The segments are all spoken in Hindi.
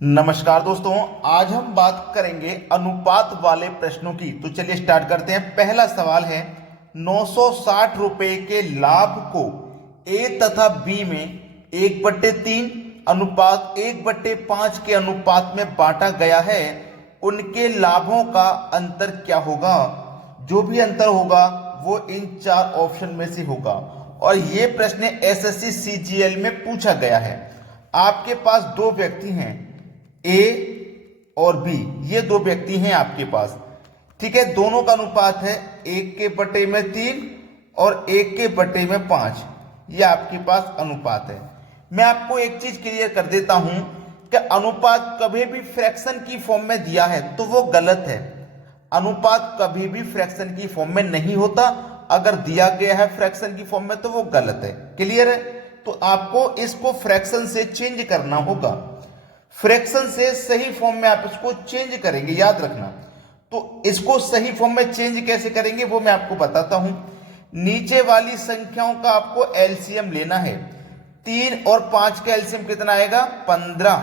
नमस्कार दोस्तों, आज हम बात करेंगे अनुपात वाले प्रश्नों की। तो चलिए स्टार्ट करते हैं। पहला सवाल है, 960 रुपए के लाभ को ए तथा बी में 1/3 अनुपात 1/5 के अनुपात में बांटा गया है। उनके लाभों का अंतर क्या होगा? जो भी अंतर होगा वो इन चार ऑप्शन में से होगा। और यह प्रश्न एसएससी सीजीएल में पूछा गया है। आपके पास दो व्यक्ति हैं, ए और बी, ये दो व्यक्ति हैं आपके पास। ठीक है, दोनों का अनुपात है 1/3 और 1/5। ये आपके पास अनुपात है। मैं आपको एक चीज क्लियर कर देता हूं कि अनुपात कभी भी फ्रैक्शन की फॉर्म में दिया है तो वो गलत है। अनुपात कभी भी फ्रैक्शन की फॉर्म में नहीं होता। अगर दिया गया है फ्रैक्शन की फॉर्म में तो वो गलत है। क्लियर है? तो आपको इसको फ्रैक्शन से चेंज करना होगा। फ्रैक्शन से सही फॉर्म में आप इसको चेंज करेंगे, याद रखना। तो इसको सही फॉर्म में चेंज कैसे करेंगे वो मैं आपको बताता हूं। नीचे वाली संख्याओं का आपको एलसीएम लेना है। 3 और 5 का एलसीएम कितना आएगा? 15।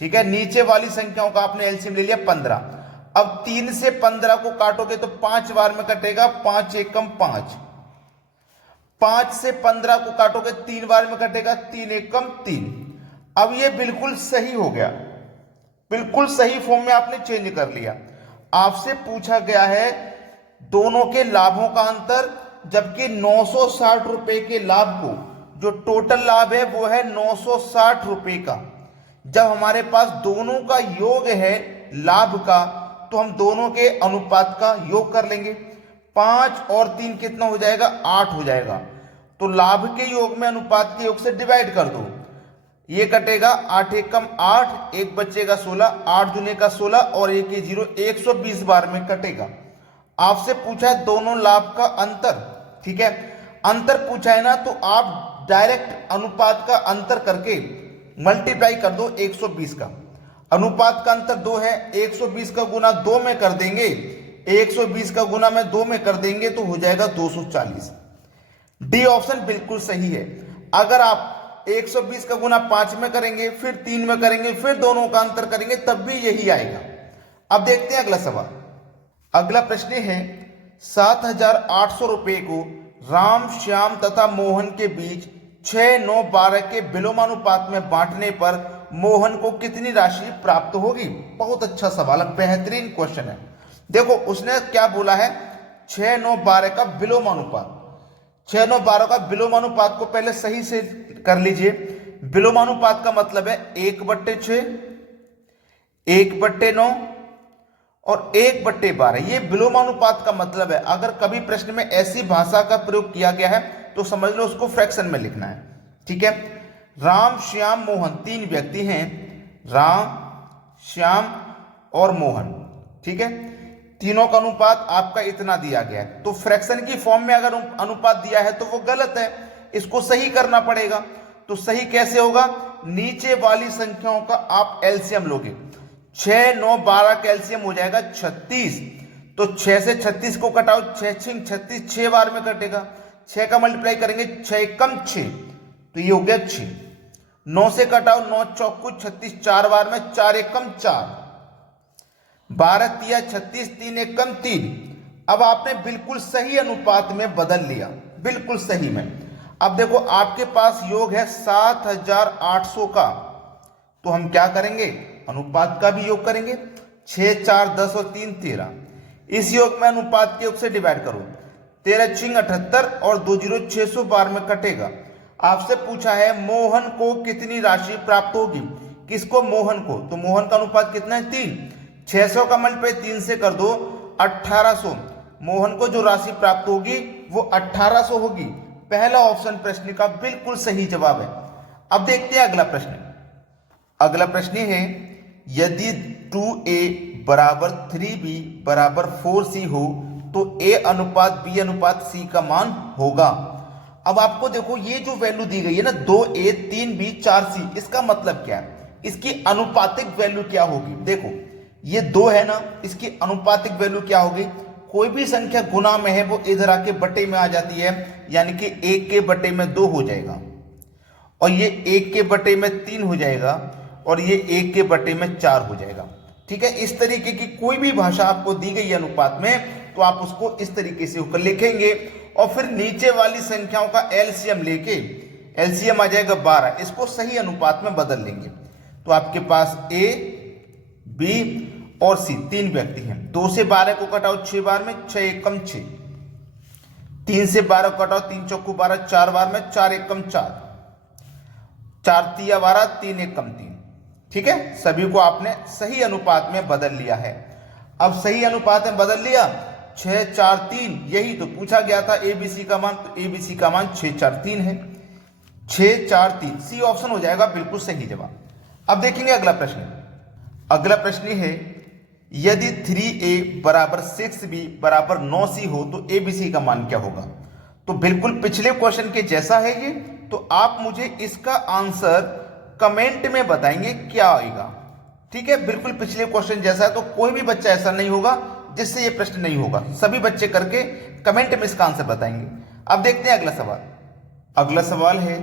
ठीक है, नीचे वाली संख्याओं का आपने एलसीएम ले लिया 15। अब 3 से 15 को काटोगे तो 5 बार में कटेगा, 5 एकम 5। 5 से 15 को काटोगे 3 बार में कटेगा, 3 एकम 3। अब ये बिल्कुल सही हो गया, बिल्कुल सही फॉर्म में आपने चेंज कर लिया। आपसे पूछा गया है दोनों के लाभों का अंतर, जबकि 960 रुपए के लाभ को, जो टोटल लाभ है वो है 960 रुपए का। जब हमारे पास दोनों का योग है लाभ का, तो हम दोनों के अनुपात का योग कर लेंगे। 5 और 3 कितना हो जाएगा? 8 हो जाएगा। तो लाभ के योग में अनुपात के योग से डिवाइड कर दो, ये कटेगा 8 एकम 8, एक बचेगा 16, 8 दूने का 16 और 1 के 0, 120 बार में कटेगा। आपसे पूछा है दोनों लाभ का अंतर। ठीक है, अंतर पूछा है ना, तो आप डायरेक्ट अनुपात का अंतर करके मल्टीप्लाई कर दो 120 का। अनुपात का अंतर 2 है, 120 का गुना 2 में कर देंगे, 120 का गुना में 2 में कर देंगे तो हो जाएगा 240। डी ऑप्शन बिल्कुल सही है। अगर आप 120 का गुना 5 में करेंगे, फिर 3 में करेंगे, फिर दोनों का अंतर करेंगे, तब भी यही आएगा। अब देखते हैं अगला सवाल। अगला प्रश्न है, 7,800 रुपए को राम, श्याम तथा मोहन के बीच 6, 9, 12 के विलोमानुपात में बांटने पर मोहन को कितनी राशि प्राप्त होगी? बहुत अच्छा सवाल है, बेहतरीन क्वेश्चन है। देखो उसने क्या बोला है, 6, 9, 12 का विलोमानुपात। 6, 9, 12 का विलोमानुपात को पहले सही से कर लीजिए। विलोमानुपात का मतलब है 1/6, 1/9 और 1/12। ये विलोमानुपात का मतलब है। अगर कभी प्रश्न में ऐसी भाषा का प्रयोग किया गया है तो समझ लो उसको फ्रैक्शन में लिखना है। ठीक है, राम, श्याम, मोहन 3 व्यक्ति हैं, राम, श्याम और मोहन। ठीक है, तीनों का अनुपात आपका इतना दिया गया है। तो फ्रैक्शन की फॉर्म में अगर अनुपात दिया है तो वो गलत है, इसको सही करना पड़ेगा। तो सही कैसे होगा? नीचे वाली संख्याओं का आप एलसीएम लोगे। 6, 9, 12 का एलसीएम हो जाएगा 36। तो 6 से 36 को कटाओ, 6 6 36, 6 बार में कटेगा। 6 का मल्टीप्लाई करेंगे, 6 एकम 6, तो ये हो गया 6। 9 से कटाओ, 9 चौकू 36, 4 बार में, 4 एकम 4। 12 तिया 36, 3 एकम 3। अब आपने बिल्कुल सही अनुपात में बदल लिया, बिल्कुल सही में। अब देखो आपके पास योग है 7,800 का, तो हम क्या करेंगे? अनुपात का भी योग करेंगे। 6, 4, 10 और 3, 13। इस योग में अनुपात के योग से डिवाइड करो, 13 छिंग 78 और 2 0, 600 बार में कटेगा। आपसे पूछा है मोहन को कितनी राशि प्राप्त होगी? किसको? मोहन को। तो मोहन का अनुपात कितना है? 3। 600 का मल्टीप्लाई 3 से कर दो, 1800। मोहन को जो राशि प्राप्त होगी वो 1800 होगी। पहला ऑप्शन प्रश्न का बिल्कुल सही जवाब है। अब देखते हैं अगला प्रश्न। अगला प्रश्न है, यदि 2a बराबर 3b बराबर 4c हो तो a अनुपात b अनुपात c का मान होगा। अब आपको देखो ये जो वैल्यू दी गई है ना, 2a 3b 4c, इसका मतलब क्या है? इसकी अनुपातिक वैल्यू क्या होगी? देखो ये 2 है ना, इसकी अनुपातिक वैल्यू क्या होगी? कोई भी संख्या गुना में है वो इधर आके बटे में आ जाती है, यानी कि 1 के बटे में 2 हो जाएगा, और ये 1 के बटे में 3 हो जाएगा, और ये 1 के बटे में 4 हो जाएगा। ठीक है, इस तरीके की कोई भी भाषा आपको दी गई अनुपात में तो आप उसको इस तरीके से ऊपर लिखेंगे और फिर नीचे वाली संख्याओं का एलसीएम लेके, एलसीएम आ जाएगा 12, इसको सही अनुपात में बदल लेंगे। तो आपके पास ए, बी और सी 3 व्यक्ति हैं। 2 से 12 को कटाओ 6 बार में, 6 एकम 6। 3 से 12 को कटाओ 3 चौको 12, 4 बार में, 4 एकम 4, 4 तिया 12, 3 एकम 3। ठीक है, सभी को आपने सही अनुपात में बदल लिया है। अब सही अनुपात में बदल लिया, 6 4 3, यही तो पूछा गया था एबीसी का मान, तो एबीसी का मान 6 4 3 है। 6 4 3 सी ऑप्शन हो जाएगा बिल्कुल सही जवाब। अब देखेंगे अगला प्रश्न। अगला प्रश्न है, यदि 3a बराबर 6b बराबर 9c हो तो एबीसी का मान क्या होगा। तो बिल्कुल पिछले क्वेश्चन के जैसा है ये, तो आप मुझे इसका आंसर कमेंट में बताएंगे क्या आएगा। ठीक है, बिल्कुल पिछले क्वेश्चन जैसा है, तो कोई भी बच्चा ऐसा नहीं होगा जिससे ये प्रश्न नहीं होगा। सभी बच्चे करके कमेंट में इसका आंसर बताएंगे। अब देखते हैं अगला सवाल। अगला सवाल है,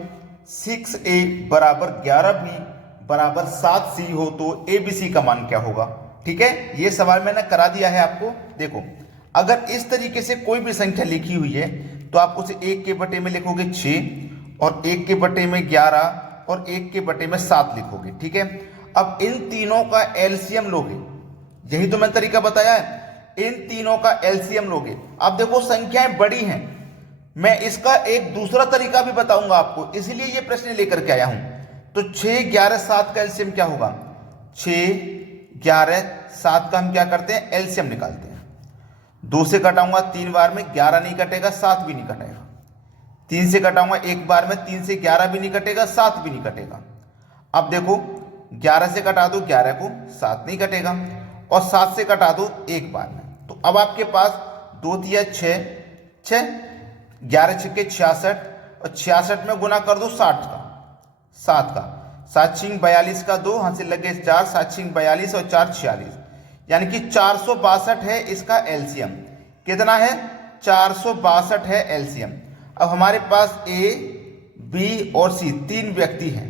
6a बराबर 11b बराबर 7c हो तो एबीसी का मान क्या होगा। ठीक है, ये सवाल मैंने करा दिया है आपको। देखो, अगर इस तरीके से कोई भी संख्या लिखी हुई है तो आप उसे 1 के बटे में लिखोगे 6 और 1 के बटे में 11 और 1 के बटे में 7 लिखोगे। ठीक है, अब इन तीनों का एलसीएम लोगे, यही तो मैंने तरीका बताया है। इन तीनों का एलसीएम लोगे। अब देखो संख्याएं बड़ी हैं, मैं इसका एक दूसरा तरीका भी बताऊंगा आपको, इसलिए ये प्रश्न लेकर के आया हूं। तो 6 11 7 का एलसीएम क्या होगा। 6 11 7 का हम क्या करते हैं, एलसीएम निकालते हैं। 2 से कटाऊंगा 3 बार में, 11 नहीं कटेगा, 7 भी नहीं कटेगा। 3 से कटाऊंगा 1 बार में, 3 से 11 भी नहीं कटेगा, 7 भी नहीं कटेगा। अब देखो 11 से कटा दो 11 को, 7 नहीं कटेगा, और 7 से कटा दो 1 बार में। तो अब आपके पास 2 तिया 6, 6 11 छक्के 66 और 66 में गुना कर दो 60 का, 7 का, 7 छिंग 42 का 2, हाथ से लगे 4, 7 छिंग 42 और 4 46, यानी कि 462 है इसका एलसीएम। कितना है, 462 है एलसीएम। अब हमारे पास ए, बी और सी 3 व्यक्ति हैं।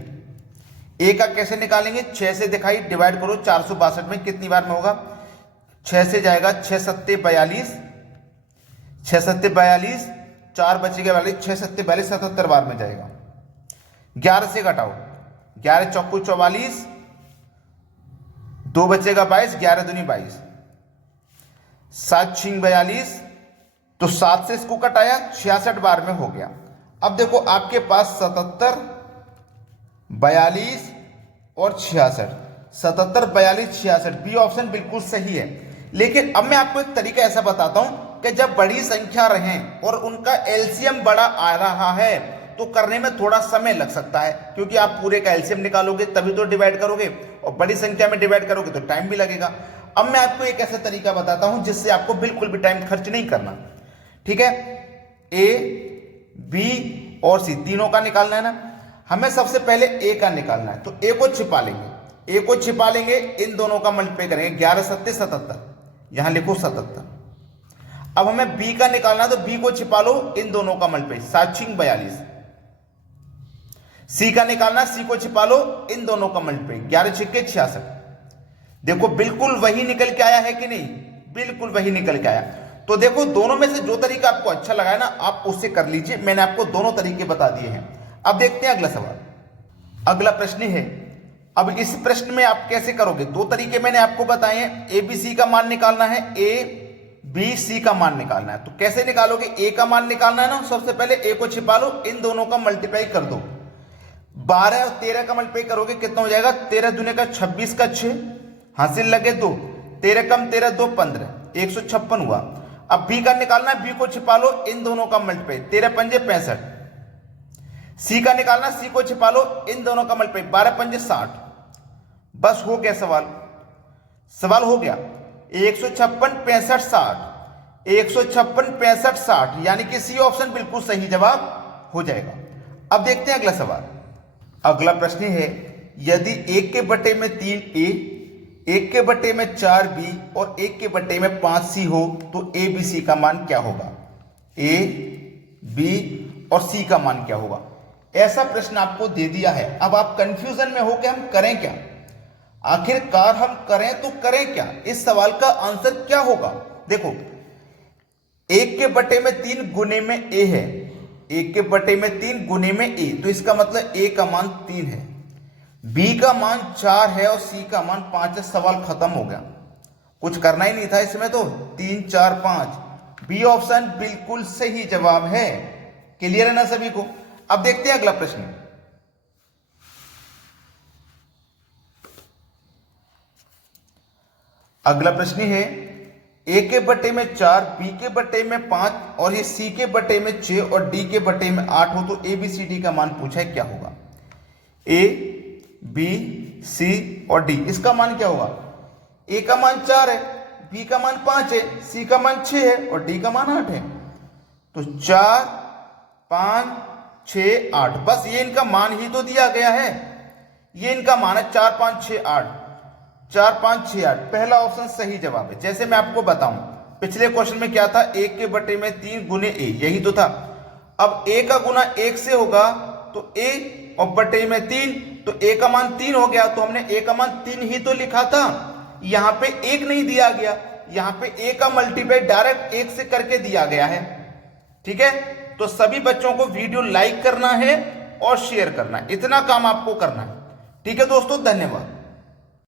ए का कैसे निकालेंगे, 6 से दिखाई, डिवाइड करो 462 में, कितनी बार में होगा, 6 से जाएगा 6 सत्ते 42, 6 सत्ते 42, 4 बचेगा 42, 6 सत्ते 42, 77 बार में जाएगा। 11 से घटाओ, 11 चौको 44, 2 बचेगा 22, 11 दूनी 22, 7 छिंग 42, तो 7 से इसको कटाया 66 बार में हो गया। अब देखो आपके पास 77 42 और 66, 77 42 66, बी ऑप्शन बिल्कुल सही है। लेकिन अब मैं आपको एक तरीका ऐसा बताता हूं कि जब बड़ी संख्या रहें और उनका एलसीएम बड़ा आ रहा है तो करने में थोड़ा समय लग सकता है, क्योंकि आप पूरे का एलसीएम निकालोगे तभी तो डिवाइड करोगे, और बड़ी संख्या में डिवाइड करोगे तो टाइम भी लगेगा। अब मैं आपको एक ऐसा तरीका बताता हूं जिससे आपको बिल्कुल भी टाइम खर्च नहीं करना। ठीक है, ए, बी और सी तीनों का निकालना है ना। हमें सबसे पहले ए का निकालना है, तो ए को छिपा लेंगे, ए को छिपा लेंगे, इन दोनों का मल्टीप्लाई करेंगे, 11 सत्ते 77, यहां लिखो 77। अब हमें बी का निकालना है, तो बी को छिपा लो, इन दोनों का मल्टीप्लाई, 7 छिंग 42। सी का निकालना, सी को छिपा लो, इन दोनों का मल्टीप्लाई, 11 छिक्के 66। देखो बिल्कुल वही निकल के आया है कि नहीं, बिल्कुल वही निकल के आया। तो देखो दोनों में से जो तरीका आपको अच्छा लगा है ना, आप उससे कर लीजिए। मैंने आपको दोनों तरीके बता दिए हैं। अब देखते हैं अगला सवाल। अगला प्रश्न है, अब इस प्रश्न में आप कैसे करोगे, 2 तरीके मैंने आपको बताए हैं। ए बी सी का मान निकालना है, ए बी सी का मान निकालना है। तो कैसे निकालोगे, ए का मान निकालना है ना, सबसे पहले ए को छिपा लो, इन दोनों का मल्टीप्लाई कर दो, 12 और 13 का मल्टीप्लाई करोगे, कितना हो जाएगा, 13 दूने का 26 का 6, हासिल लगे 2, 13 कम 13 2 15, 156 हुआ। अब बी का निकालना है, बी को छिपा लो, इन दोनों का मल्टीप्लाई, 13 पंजे 65। सी का निकालना, सी को छिपा लो, इन दोनों का मल्टीप्लाई, 12 पंजे 60। बस हो गया सवाल, सवाल हो गया। 156 65 60, 156 65 60, यानी कि सी ऑप्शन बिल्कुल सही जवाब हो जाएगा। अब देखते हैं अगला सवाल। अगला प्रश्न है, यदि 1 के बटे में 3 ए, 1 के बटे में 4 बी और 1 के बटे में 5 सी हो तो ए बी सी का मान क्या होगा। ए, बी और सी का मान क्या होगा, ऐसा प्रश्न आपको दे दिया है। अब आप कंफ्यूजन में हो कि हम करें क्या। आखिरकार हम करें तो करें क्या, इस सवाल का आंसर क्या होगा। देखो 1 के बटे में 3 गुने में a है, 1 के बटे में 3 गुने में a, तो इसका मतलब a का मान 3 है, b का मान 4 है और c का मान 5 है। सवाल खत्म हो गया, कुछ करना ही नहीं था इसमें, तो 3 4 5 बी ऑप्शन बिल्कुल सही जवाब है। क्लियर है ना सभी को। अब देखते हैं अगला प्रश्न। अगला प्रश्न है a के बटे में 4, b के बटे में 5 और ये c के बटे में 6 और d के बटे में 8 हो, तो a b c d का मान पूछा है, क्या होगा। a b c और d, इसका मान क्या होगा। a का मान 4 है, b का मान 5 है, c का मान 6 है और d का मान 8 है। तो 4 5 6 8, बस ये इनका मान ही तो दिया गया है, ये इनका मान है 4 5 6 8, 4 5 6 8, पहला ऑप्शन सही जवाब है। जैसे मैं आपको बताऊं, पिछले क्वेश्चन में क्या था, 1 के बटे में 3 गुने a, यही तो था। अब a का गुना 1 से होगा तो a और बटे में 3, तो a का मान 3 हो गया, तो हमने a का मान 3 ही तो लिखा था, यहां पे 1 नहीं दिया गया, यहां पे a का मल्टीप्लाई डायरेक्ट 1 से करके दिया गया है। ठीक है, तो सभी बच्चों को वीडियो लाइक करना है और शेयर करना है, इतना काम आपको करना है। ठीक है दोस्तों, धन्यवाद।